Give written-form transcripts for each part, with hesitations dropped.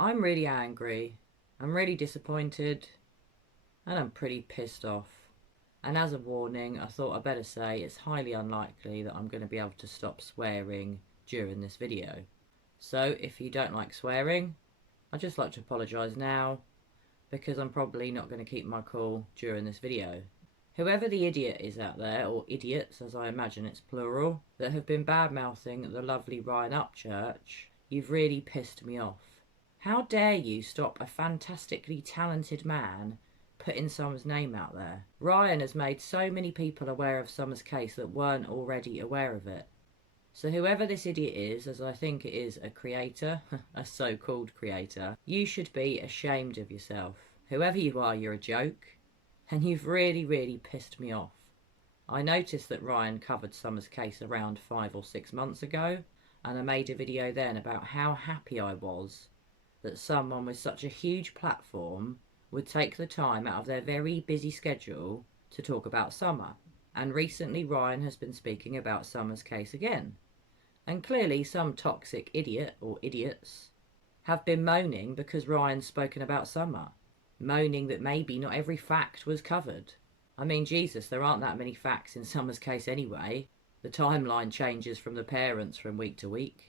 I'm really angry, I'm really disappointed, and I'm pretty pissed off. And as a warning, I thought I'd better say it's highly unlikely that I'm going to be able to stop swearing during this video. So if you don't like swearing, I'd just like to apologise now, because I'm probably not going to keep my cool during this video. Whoever the idiot is out there, or idiots as I imagine it's plural, that have been bad-mouthing the lovely Ryan Upchurch, you've really pissed me off. How dare you stop a fantastically talented man putting Summer's name out there? Ryan has made so many people aware of Summer's case that weren't already aware of it. So whoever this idiot is, as I think it is a creator, a so-called creator, you should be ashamed of yourself. Whoever you are, you're a joke, and you've really pissed me off. I noticed that Ryan covered Summer's case around 5 or 6 months ago, and I made a video then about how happy I was that someone with such a huge platform would take the time out of their very busy schedule to talk about Summer. And recently Ryan has been speaking about Summer's case again. And clearly some toxic idiot or idiots have been moaning because Ryan's spoken about Summer. Moaning that maybe not every fact was covered. I mean, Jesus, there aren't that many facts in Summer's case anyway. The timeline changes from the parents from week to week.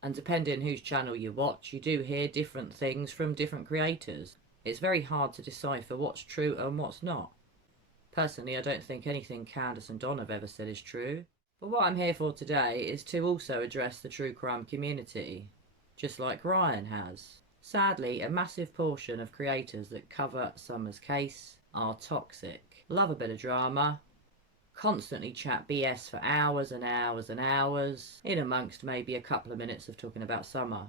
And depending whose channel you watch, you do hear different things from different creators. It's very hard to decipher what's true and what's not. Personally, I don't think anything Candace and Don have ever said is true. But what I'm here for today is to also address the true crime community, just like Ryan has. Sadly, a massive portion of creators that cover Summer's case are toxic. Love a bit of drama, constantly chat BS for hours and hours and hours, in amongst maybe a couple of minutes of talking about Summer.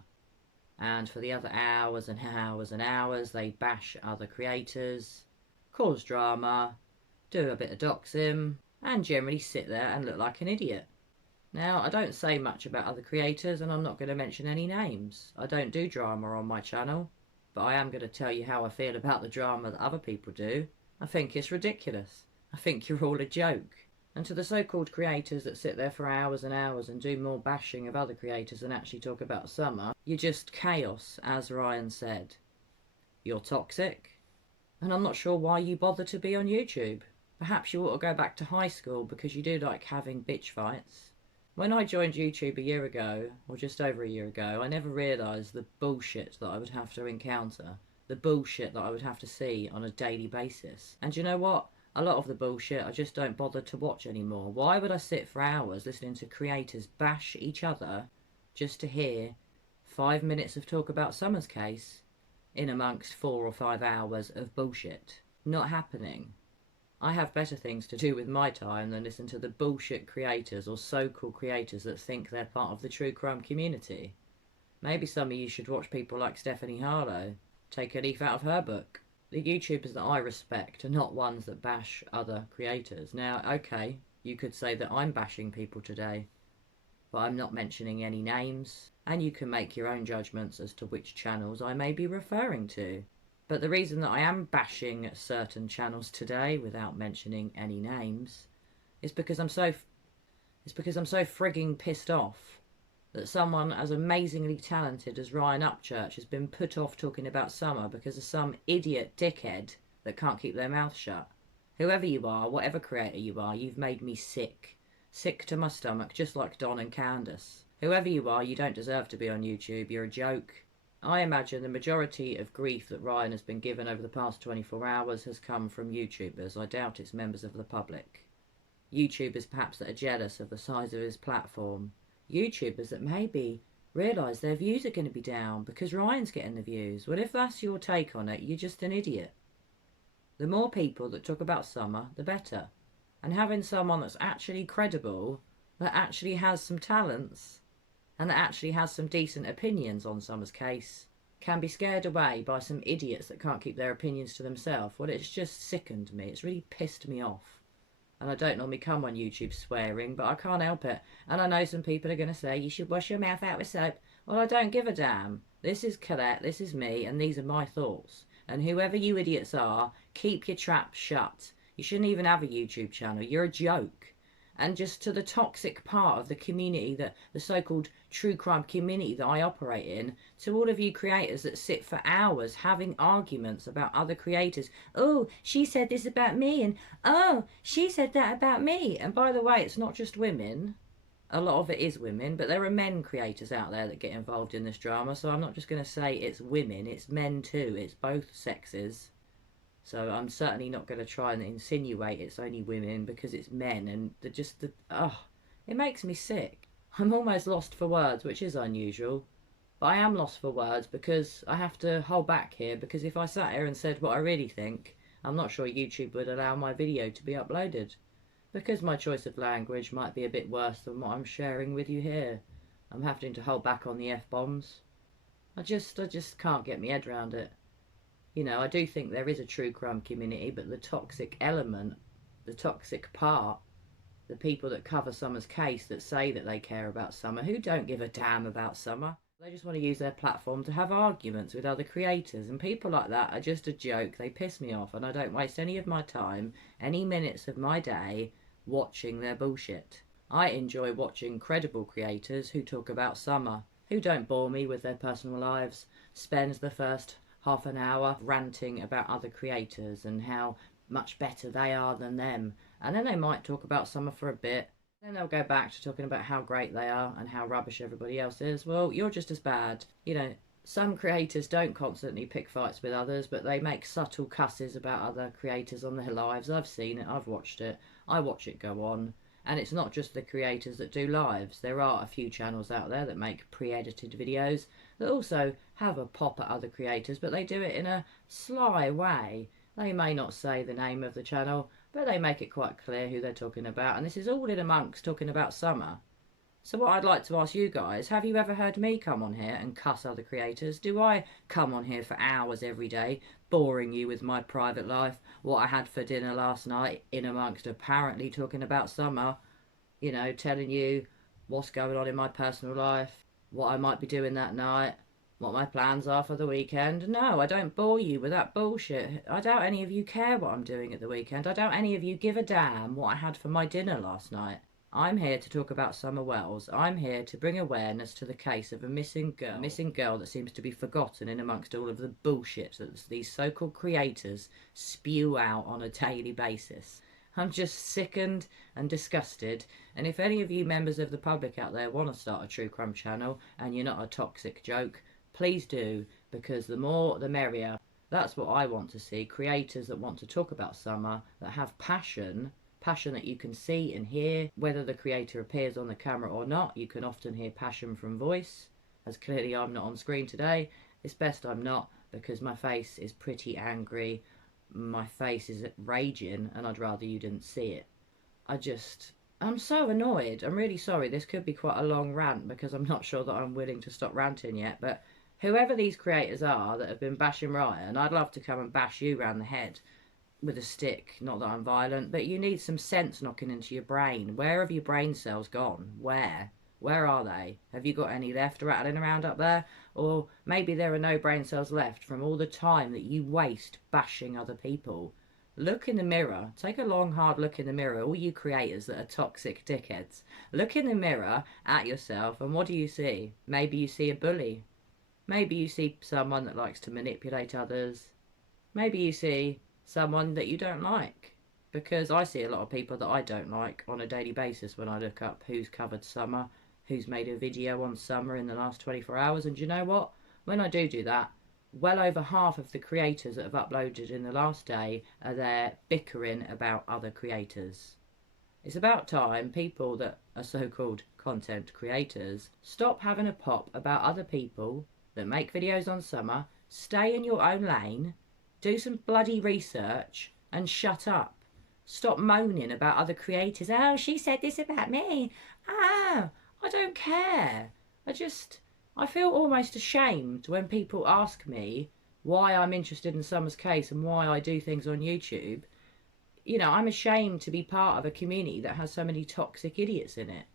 And for the other hours and hours and hours, they bash other creators, cause drama, do a bit of doxing, and generally sit there and look like an idiot. Now, I don't say much about other creators, and I'm not going to mention any names. I don't do drama on my channel, but I am going to tell you how I feel about the drama that other people do. I think it's ridiculous. I think you're all a joke. And to the so-called creators that sit there for hours and hours and do more bashing of other creators than actually talk about Summer, you're just chaos, as Ryan said. You're toxic, and I'm not sure why you bother to be on YouTube. Perhaps you ought to go back to high school because you do like having bitch fights. When I joined YouTube a year ago, or just over a year ago, I never realised the bullshit that I would have to encounter. The bullshit that I would have to see on a daily basis. And you know what? A lot of the bullshit I just don't bother to watch anymore. Why would I sit for hours listening to creators bash each other just to hear 5 minutes of talk about Summer's case in amongst 4 or 5 hours of bullshit? Not happening. I have better things to do with my time than listen to the bullshit creators or so-called creators that think they're part of the true crime community. Maybe some of you should watch people like Stephanie Harlow. Take a leaf out of her book. The YouTubers that I respect are not ones that bash other creators. Now, okay, you could say that I'm bashing people today, but I'm not mentioning any names, and you can make your own judgments as to which channels I may be referring to. But the reason that I am bashing certain channels today without mentioning any names is because I'm so frigging pissed off that someone as amazingly talented as Ryan Upchurch has been put off talking about Summer because of some idiot dickhead that can't keep their mouth shut. Whoever you are, whatever creator you are, you've made me sick. Sick to my stomach, just like Don and Candace. Whoever you are, you don't deserve to be on YouTube. You're a joke. I imagine the majority of grief that Ryan has been given over the past 24 hours has come from YouTubers. I doubt it's members of the public. YouTubers perhaps that are jealous of the size of his platform. YouTubers that maybe realise their views are going to be down because Ryan's getting the views. Well, if that's your take on it, you're just an idiot. The more people that talk about Summer, the better. And having someone that's actually credible, that actually has some talents, and that actually has some decent opinions on Summer's case, can be scared away by some idiots that can't keep their opinions to themselves. Well, it's just sickened me. It's really pissed me off. And I don't normally come on YouTube swearing, but I can't help it. And I know some people are going to say, you should wash your mouth out with soap. Well, I don't give a damn. This is Colette, this is me, and these are my thoughts. And whoever you idiots are, keep your trap shut. You shouldn't even have a YouTube channel. You're a joke. and just to the toxic part of the community, that the so-called true crime community that I operate in, to all of you creators that sit for hours having arguments about other creators. Oh, she said this about me, and oh, she said that about me. And by the way, it's not just women. A lot of it is women, but there are men creators out there that get involved in this drama, so I'm not just going to say it's women, it's men too. It's both sexes. So I'm certainly not going to try and insinuate it's only women, because it's men, and it makes me sick. I'm almost lost for words, which is unusual. But I am lost for words because I have to hold back here, because if I sat here and said what I really think, I'm not sure YouTube would allow my video to be uploaded. Because my choice of language might be a bit worse than what I'm sharing with you here. I'm having to hold back on the F-bombs. I just can't get my head around it. You know, I do think there is a true crime community, but the toxic element, the toxic part, the people that cover Summer's case, that say that they care about Summer, who don't give a damn about Summer. They just want to use their platform to have arguments with other creators, and people like that are just a joke. They piss me off, and I don't waste any of my time, any minutes of my day, watching their bullshit. I enjoy watching credible creators who talk about Summer, who don't bore me with their personal lives, spend the first half an hour ranting about other creators and how much better they are than them, and then they might talk about Summer for a bit, then they'll go back to talking about how great they are and how rubbish everybody else is. Well, you're just as bad. You know, some creators don't constantly pick fights with others, but they make subtle cusses about other creators on their lives. I've seen it, I've watched it, I watch it go on. And it's not just the creators that do lives. There are a few channels out there that make pre-edited videos that also have a pop at other creators, but they do it in a sly way. They may not say the name of the channel, but they make it quite clear who they're talking about. And this is all in amongst talking about Summer. So what I'd like to ask you guys, have you ever heard me come on here and cuss other creators? Do I come on here for hours every day, boring you with my private life, what I had for dinner last night, in amongst apparently talking about Summer, you know, telling you what's going on in my personal life, what I might be doing that night, what my plans are for the weekend? No, I don't bore you with that bullshit. I doubt any of you care what I'm doing at the weekend. I doubt any of you give a damn what I had for my dinner last night. I'm here to talk about Summer Wells. I'm here to bring awareness to the case of a missing girl that seems to be forgotten in amongst all of the bullshit that these so-called creators spew out on a daily basis. I'm just sickened and disgusted, and if any of you members of the public out there want to start a true crime channel and you're not a toxic joke, please do, because the more the merrier. That's what I want to see, creators that want to talk about Summer, that have passion that you can see and hear, whether the creator appears on the camera or not. You can often hear passion from voice, as clearly I'm not on screen today. It's best I'm not, because my face is pretty angry, my face is raging, and I'd rather you didn't see it. I'm so annoyed. I'm really sorry, this could be quite a long rant, because I'm not sure that I'm willing to stop ranting yet, but whoever these creators are that have been bashing Ryan, I'd love to come and bash you round the head with a stick. Not that I'm violent, but you need some sense knocking into your brain. Where have your brain cells gone? Where are they? Have you got any left rattling around up there? Or maybe there are no brain cells left from all the time that you waste bashing other people. Look in the mirror. Take a long, hard look in the mirror, all you creators that are toxic dickheads. Look in the mirror at yourself, and what do you see? Maybe you see a bully. Maybe you see someone that likes to manipulate others. Maybe you see someone that you don't like, because I see a lot of people that I don't like on a daily basis when I look up who's covered Summer, who's made a video on Summer in the last 24 hours. And you know what? When I do that, well over half of the creators that have uploaded in the last day are there bickering about other creators. It's about time people that are so-called content creators stop having a pop about other people that make videos on Summer, stay in your own lane, do some bloody research, and shut up. Stop moaning about other creators. Oh, she said this about me. Oh, I don't care. I feel almost ashamed when people ask me why I'm interested in Summer's case and why I do things on YouTube. You know, I'm ashamed to be part of a community that has so many toxic idiots in it.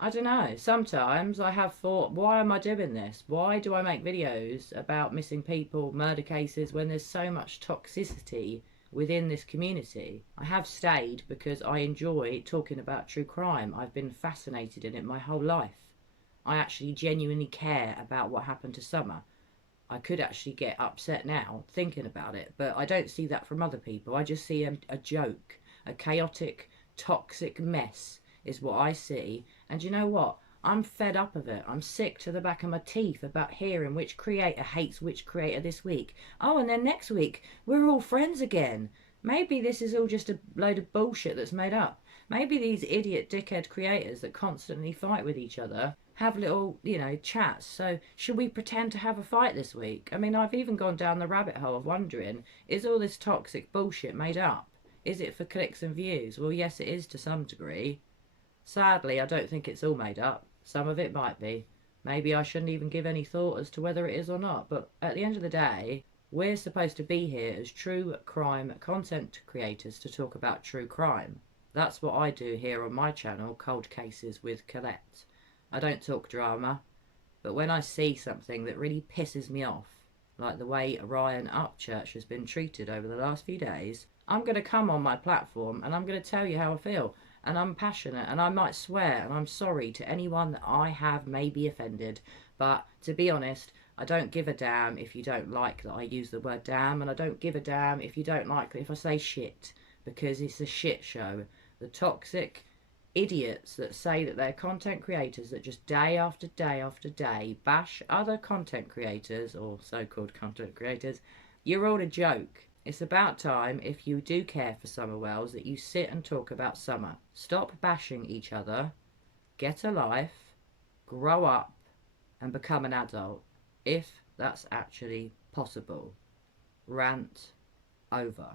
I don't know. Sometimes I have thought, why am I doing this? Why do I make videos about missing people, murder cases, when there's so much toxicity within this community. I have stayed because I enjoy talking about true crime. I've been fascinated in it my whole life. I actually genuinely care about what happened to Summer. I could actually get upset now thinking about it, but I don't see that from other people. I just see a joke, a chaotic, toxic mess is what I see. And you know what? I'm fed up of it. I'm sick to the back of my teeth about hearing which creator hates which creator this week. Oh, and then next week, we're all friends again. Maybe this is all just a load of bullshit that's made up. Maybe these idiot dickhead creators that constantly fight with each other have little, chats. So should we pretend to have a fight this week? I mean, I've even gone down the rabbit hole of wondering, is all this toxic bullshit made up? Is it for clicks and views? Well, yes, it is to some degree. Sadly, I don't think it's all made up. Some of it might be. Maybe I shouldn't even give any thought as to whether it is or not. But at the end of the day, we're supposed to be here as true crime content creators to talk about true crime. That's what I do here on my channel, Cold Cases with Colette. I don't talk drama, but when I see something that really pisses me off, like the way Ryan Upchurch has been treated over the last few days, I'm going to come on my platform and I'm going to tell you how I feel. And I'm passionate and I might swear and I'm sorry to anyone that I have maybe offended. But to be honest, I don't give a damn if you don't like that I use the word damn, and I don't give a damn if you don't like if I say shit, because it's a shit show. The toxic idiots that say that they're content creators that just day after day after day bash other content creators or so-called content creators, you're all a joke. It's about time, if you do care for Summer Wells, that you sit and talk about Summer. Stop bashing each other, get a life, grow up, and become an adult, if that's actually possible. Rant over.